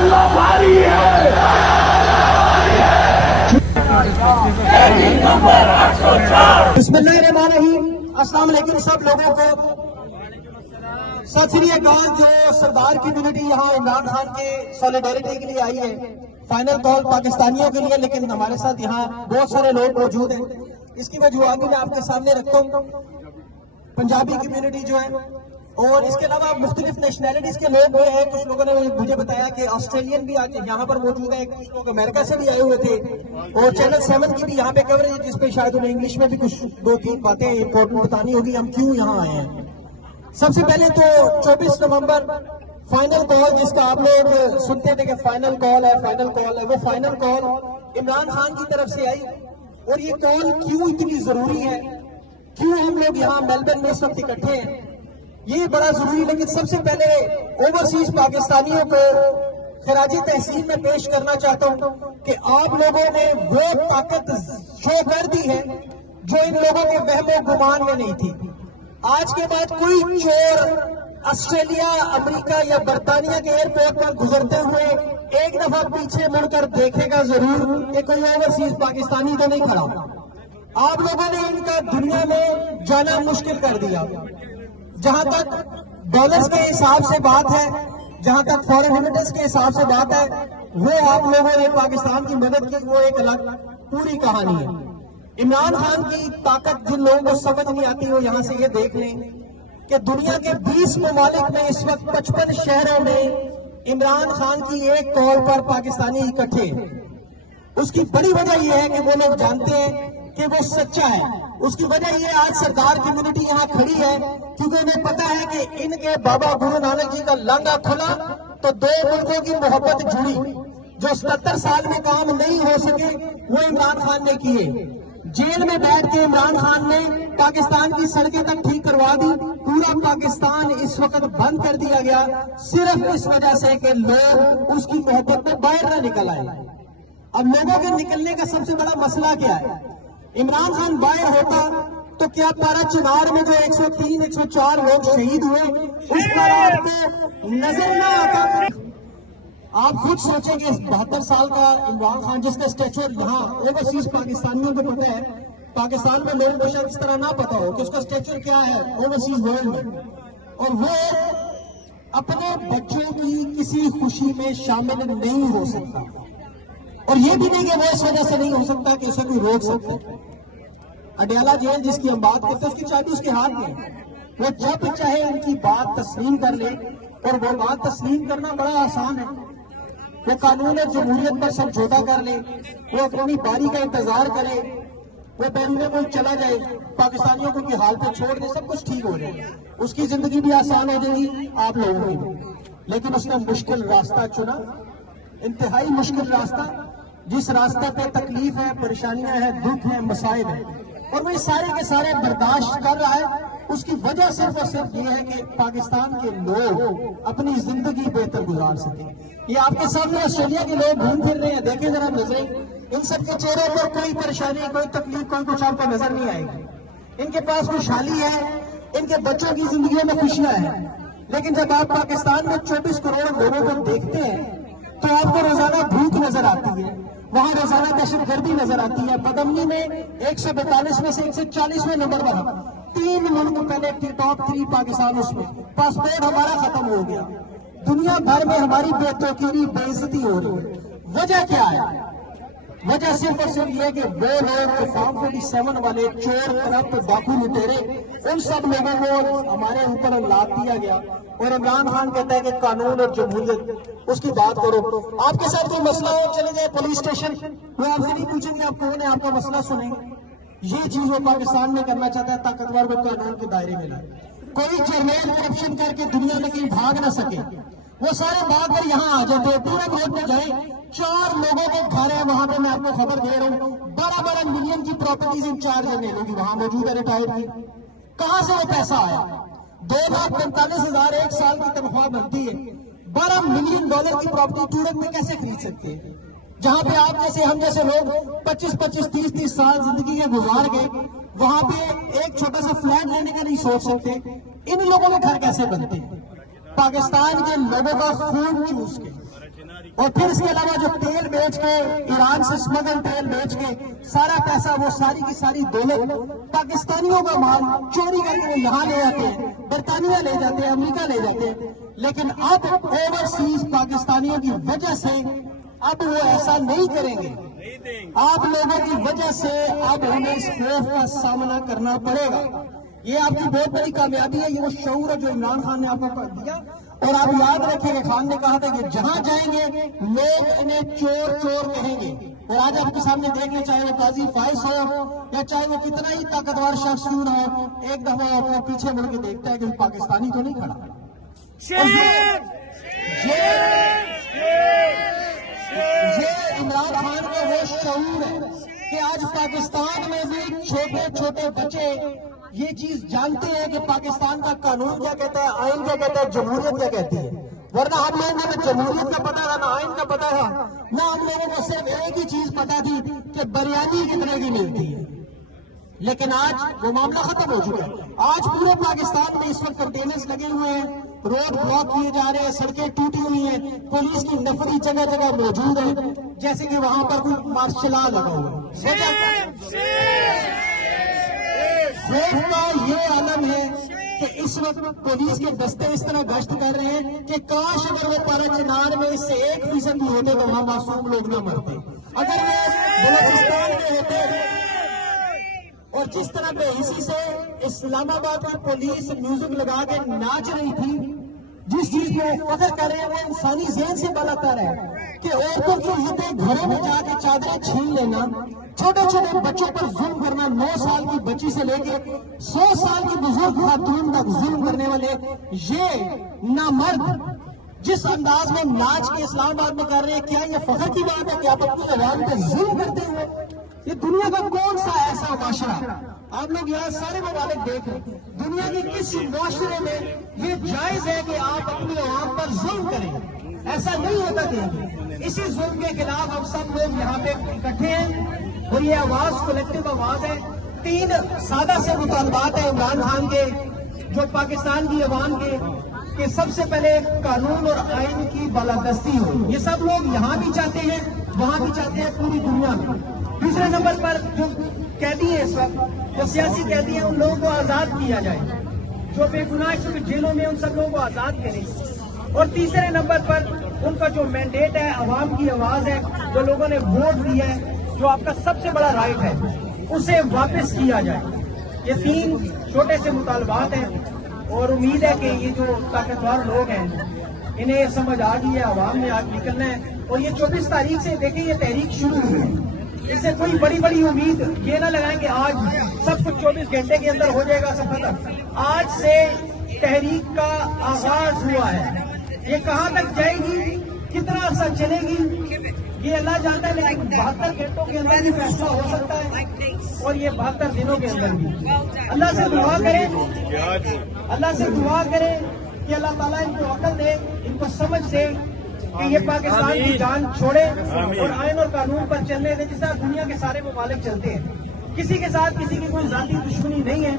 अल्लाह भारी है। बिस्मिल्लाहिर्रहमानिर्रहीम। अस्सलाम वालेकुम सब लोगों को। सत श्री अकाल। जो सरदार कम्युनिटी यहाँ इमरान खान के सॉलिडेरिटी के लिए आई है, फाइनल कॉल पाकिस्तानियों के लिए, लेकिन हमारे साथ यहाँ बहुत सारे लोग मौजूद हैं। इसकी वजूहात भी मैं आपके सामने रखता हूँ। पंजाबी कम्युनिटी जो है और इसके अलावा मुख्तलिफ नेशनैलिटीज के लोग भी हैं। कुछ लोगों ने मुझे बताया कि ऑस्ट्रेलियन भी आज यहाँ पर मौजूद है, कुछ लोग अमेरिका से भी आए हुए थे, और चैनल 7 की भी यहाँ पे कवरेज है, जिसपे शायद उन्हें इंग्लिश में भी कुछ 2-3 बातें इंपॉर्टेंट बतानी होगी हम क्यों यहाँ आए हैं। सबसे पहले तो 24 नवंबर फाइनल कॉल, जिसका आप लोग सुनते थे कि फाइनल कॉल है, वो फाइनल कॉल इमरान खान की तरफ से आई। और ये कॉल क्यों इतनी जरूरी है, क्यों हम लोग यहाँ मेलबर्न में इस वक्त इकट्ठे हैं, ये बड़ा जरूरी। लेकिन सबसे पहले ओवरसीज पाकिस्तानियों को खराज तहसीन में पेश करना चाहता हूं कि आप लोगों ने वो ताकत शो कर दी है जो इन लोगों के वहमो गुमान में नहीं थी। आज के बाद कोई चोर ऑस्ट्रेलिया, अमेरिका या बर्तानिया के एयरपोर्ट पर गुजरते हुए एक दफा पीछे मुड़कर देखेगा जरूर कि कोई ओवरसीज पाकिस्तानी तो नहीं खड़ा। आप लोगों ने इनका दुनिया में जाना मुश्किल कर दिया। जहां तक डॉलर्स के हिसाब से बात है, जहां तक फॉरेन रेमिटेंस के हिसाब से बात है, वो आप लोगों ने पाकिस्तान की मदद की, वो एक अलग पूरी कहानी है। इमरान खान की ताकत जिन लोगों को समझ नहीं आती वो यहां से ये देख लें कि दुनिया के 20 ममालिक में इस वक्त 55 शहरों में इमरान खान की एक कॉल पर पाकिस्तानी इकट्ठे हैं। उसकी बड़ी वजह यह है कि वो लोग जानते हैं कि वो सच्चा है। उसकी वजह ये आज सरदार कम्युनिटी यहाँ खड़ी है क्योंकि उन्हें पता है कि इनके बाबा गुरु नानक जी का लांगा खुला तो दो मुल्कों की मोहब्बत जुड़ी। जो 77 साल में काम नहीं हो सके वो इमरान खान ने किए। जेल में बैठ के इमरान खान ने पाकिस्तान की सड़कें तक ठीक करवा दी। पूरा पाकिस्तान इस वक्त बंद कर दिया गया सिर्फ इस वजह से कि लोग उसकी मोहब्बत में बाहर न निकल आए। अब लोगों के निकलने का सबसे बड़ा मसला क्या है? इमरान खान बाहर होता तो क्या पारा चुनार में जो 103-104 लोग शहीद हुए उस पर आपको नजर ना आता? आप खुद सोचें कि 72 साल का इमरान खान, जिसका स्टेचर यहाँ ओवरसीज पाकिस्तानियों को पता है, पाकिस्तान में लोगों को शायद इस तरह ना पता हो कि उसका स्टेचर क्या है ओवरसीज वर्ल्ड में, और वो अपने बच्चों की किसी खुशी में शामिल नहीं हो सकता। और ये भी नहीं कि वो इस वजह से नहीं हो सकता कि उसे कोई रोक सकता। अडयाला जेल जिसकी हम बात करते हैं उसकी चाबी उसके हाथ में, वो जब चाहे उनकी बात तस्लीम कर ले। और वो बात तस्लीम करना बड़ा आसान है। वो कानून और जमहूरियत पर समझौता कर ले, वो अपनी बारी का इंतजार करे, वो बैरून मुल्क चला जाए, पाकिस्तानियों को की हाल पे छोड़ दे, सब कुछ ठीक हो जाए, उसकी जिंदगी भी आसान हो जाएगी, आप लोगों की भी। लेकिन उसने मुश्किल रास्ता चुना, इंतहाई मुश्किल रास्ता, जिस रास्ते पे तकलीफ है, परेशानियां हैं, दुख है, मसाइब है, और वो सारे के सारे बर्दाश्त कर रहा है। उसकी वजह सिर्फ और सिर्फ ये है कि पाकिस्तान के लोग अपनी जिंदगी बेहतर गुजार सके। ये आपके सामने ऑस्ट्रेलिया के लोग घूम फिर रहे हैं, देखें जरा नजरें, इन सबके चेहरों पर कोई परेशानी, कोई तकलीफ, कोई कुछ आपको नजर नहीं आएगी। इनके पास खुशहाली है, इनके बच्चों की जिंदगी में खुशियां हैं। लेकिन जब आप पाकिस्तान में 24 करोड़ लोगों को देखते हैं तो आपको रोजाना भूख नजर आती है, वहां रोजाना दहशतगर्दी नजर आती है। बदमनी में 142 में से 140वें नंबर पर, 3 मुल्क पहले टॉप 3 पाकिस्तान, उसमें पासपोर्ट हमारा खत्म हो गया। दुनिया भर में हमारी बेतौकीरी, बेइज्जती हो रही है। वजह क्या है? वजह सिर्फ और सिर्फ ये कि वो लोग फॉर्म 47 वाले चोर, करप्ट, डाकू, लुटेरे, उन सब लोगों को हमारे ऊपर लाद दिया गया। और इमरान खान कहता है कि कानून और जमहूरियत, उसकी बात करो। आपके साथ कोई मसला हो, चले जाए पुलिस स्टेशन, वो आपसे नहीं पूछेंगे आप कौन है, आपका मसला सुने। ये चीज वो पाकिस्तान में करना चाहता है, ताकतवर को कानून के दायरे में लाए। कोई जर्नल करप्शन करके दुनिया में कहीं भाग ना सके, वो सारे भाग कर यहाँ आ जाते हैं। पूरा रोड में जाए, 4 लोगों को घर है वहां पे, मैं आपको खबर दे रहा हूँ, 12 मिलियन की प्रॉपर्टीज इन 4 जगह की वहां मौजूद है, रिटायर्ड की। कहां से वो पैसा आया? 2,45,000 एक साल की तनख्वाह बनती है, $12 मिलियन की प्रॉपर्टी टूरक में कैसे खरीद सकते हैं? जहां पे आप जैसे हम जैसे लोग 25-25, 30-30 साल जिंदगी के गुजार गए, वहां पे एक छोटा सा फ्लैट लेने का नहीं सोच सकते। इन लोगों के घर कैसे बनते हैं? पाकिस्तान के लोगों का खून चूस के, اور پھر اس کے علاوہ جو تیل بیچ کے ایران سے اسمگل تیل بیچ کے سارا پیسہ وہ ساری کی ساری دولت پاکستانیوں کا مال چوری کر کے وہ یہاں لے جاتے ہیں، برطانیہ لے جاتے ہیں، امریکہ لے جاتے ہیں. لیکن اب اوورسیز پاکستانیوں کی وجہ سے اب وہ ایسا نہیں کریں گے. آپ لوگوں کی وجہ سے اب ہمیں اس خوف کا سامنا کرنا پڑے گا. یہ آپ کی بہت بڑی کامیابی ہے. یہ وہ شعور ہے جو عمران خان نے آپ کو دیا. اور آپ یاد رکھیں کہ خان نے کہا تھا کہ جہاں جائیں گے لوگ انہیں چور چور کہیں گے. اور آج آپ کے سامنے دیکھ لیں، چاہے وہ قاضی فائز ہو یا چاہے وہ کتنا ہی طاقتور شخص کیوں نہ ہو، ایک دفعہ اپنے پیچھے مڑ کے دیکھتا ہے کہ پاکستانی تو نہیں کھڑا. یہ عمران خان کا وہ شعور ہے کہ آج پاکستان میں بھی چھوٹے چھوٹے بچے یہ چیز جانتے ہیں کہ پاکستان کا قانون کیا کہتا ہے، آئین کیا کہتا ہے، جمہوریت کیا کہتی ہے. ورنہ ہم لوگوں کو نہ جمہوریت کا پتا تھا، نہ آئین کا پتا تھا، نہ ہم لوگوں کو صرف ایک ہی چیز پتا تھی کہ بریانی کتنے کی ملتی ہے. لیکن آج وہ معاملہ ختم ہو چکا ہے. آج پورے پاکستان میں اس وقت کنٹینرز لگے ہوئے ہیں، روڈ بلاک کیے جا رہے ہیں، سڑکیں ٹوٹی ہوئی ہیں، پولیس کی نفری جگہ جگہ موجود ہے، جیسے کہ وہاں پر کوئی مارشل لا لگا ہوا ہے. خوف کا یہ عالم ہے کہ اس وقت پولیس کے دستے اس طرح گشت کر رہے ہیں کہ کاش اگر وہ پارا چنار میں اس سے 1% بھی ہوتے تو وہاں معصوم لوگ نہ مرتے. اگر وہ بلوچستان میں ہوتے اور جس طرح بے حسی سے اسلام آباد کی پولیس میوزک لگا کے ناچ رہی تھی، جس چیز کو فخر کر رہے ہیں وہ انسانی ذہن سے بلاتر ہے کہ عورتوں کی عزتیں گھروں میں جا کے چادریں چھین لینا، چھوٹے چھوٹے بچوں پر ظلم کرنا، 9 سال کی بچی سے لے کے 100 سال کی بزرگ خاتون تک ظلم کرنے والے یہ نامرد جس انداز میں ناچ کے اسلام آباد میں کر رہے ہیں، کیا یہ فخر کی بات ہے کہ آپ اپنی عوام پہ ظلم کرتے ہوئے؟ یہ دنیا کا کون سا ایسا معاشرہ، آپ لوگ یہاں سارے ممالک دیکھ رہے ہیں، دنیا کے کس معاشرے میں یہ جائز ہے کہ آپ اپنی عوام پر ظلم کریں؟ ایسا نہیں ہوتا کہ اسی ظلم کے خلاف ہم سب لوگ یہاں پہ اکٹھے ہیں اور یہ آواز کولیکٹیو آواز ہے. 3 سادہ سے مطالبات ہیں عمران خان کے جو پاکستان کی عوام کے کہ سب سے پہلے قانون اور آئین کی بالادستی ہو. یہ سب لوگ یہاں بھی چاہتے ہیں، وہاں بھی چاہتے ہیں، پوری دنیا میں. دوسرے نمبر پر جو قیدی ہیں اس وقت، جو سیاسی قیدی ہیں، ان لوگوں کو آزاد کیا جائے، جو بے گناہ اس وقت جیلوں میں ان سب لوگوں کو آزاد کریں. اور تیسرے نمبر پر ان کا جو مینڈیٹ ہے، عوام کی آواز ہے، جو لوگوں نے ووٹ دیا ہے، جو آپ کا سب سے بڑا رائٹ ہے، اسے واپس کیا جائے. یہ 3 چھوٹے سے مطالبات ہیں اور امید ہے کہ یہ جو طاقتور لوگ ہیں انہیں سمجھ آ گئی ہے، عوام نے آج نکلنا ہے. اور یہ 24 تاریخ سے دیکھیں یہ تحریک شروع ہوئی ہے. اس سے کوئی بڑی امید یہ نہ لگائیں کہ آج سب کچھ 24 گھنٹے کے اندر ہو جائے گا سب ختم. آج سے تحریک کا آغاز ہوا ہے. یہ کہاں تک جائے گی، کتنا عرصہ چلے گی، یہ اللہ جانتا ہے، لیکن 72 گھنٹوں کے اندر بھی فیصلہ ہو سکتا ہے اور یہ 72 دنوں کے اندر بھی. اللہ سے دعا کریں کہ اللہ تعالیٰ ان کو عقل دے، ان کو سمجھ دے کہ یہ پاکستان کی جان چھوڑے اور آئین اور قانون پر چلنے دے جس طرح دنیا کے سارے ممالک چلتے ہیں. کسی کے ساتھ کسی کی کوئی ذاتی دشمنی نہیں ہے،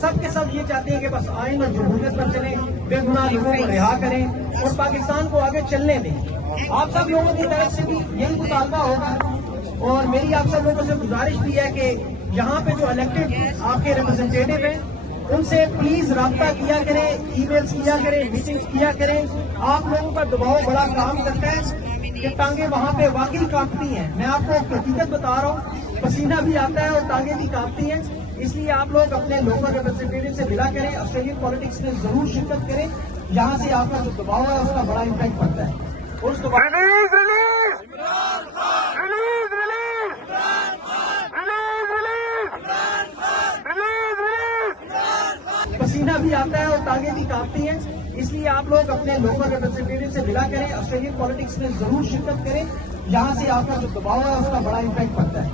سب کے سب یہ چاہتے ہیں کہ بس آئین اور جمہوریت پر چلیں، بے گناہ لوگوں کو رہا کریں اور پاکستان کو آگے چلنے دیں. آپ سب لوگوں کی طرف سے بھی یہی مطالبہ ہوگا اور میری آپ سب لوگوں سے گزارش بھی ہے کہ یہاں پہ جو الیکٹڈ آپ کے ریپرزنٹیٹو ہیں ان سے پلیز رابطہ کیا کریں، ای میلز کیا کریں، میٹنگز کیا کریں. آپ لوگوں کا دباؤ بڑا کام کرتا ہے کہ ٹانگیں وہاں پہ واقعی کانپتی ہیں. میں آپ کو حقیقت بتا رہا ہوں، پسینہ بھی آتا ہے اور ٹانگیں بھی کانپتی ہیں. اس لیے آپ لوگ اپنے لوکل ریپرزنٹیٹو سے ملا کریں، آسٹریلین پالیٹکس میں ضرور شرکت کریں. یہاں سے آپ کا جو دباؤ ہے اس کا بڑا امپیکٹ پڑتا ہے. اور اس پسینہ بھی آتا ہے اور ٹانگیں بھی کانپتی ہیں. اس لیے آپ لوگ اپنے لوکل ریپرزنٹیٹو سے ملا کریں، آسٹریلین پالیٹکس میں ضرور شرکت کریں. یہاں سے آپ کا جو دباؤ ہے اس کا بڑا امپیکٹ پڑتا ہے.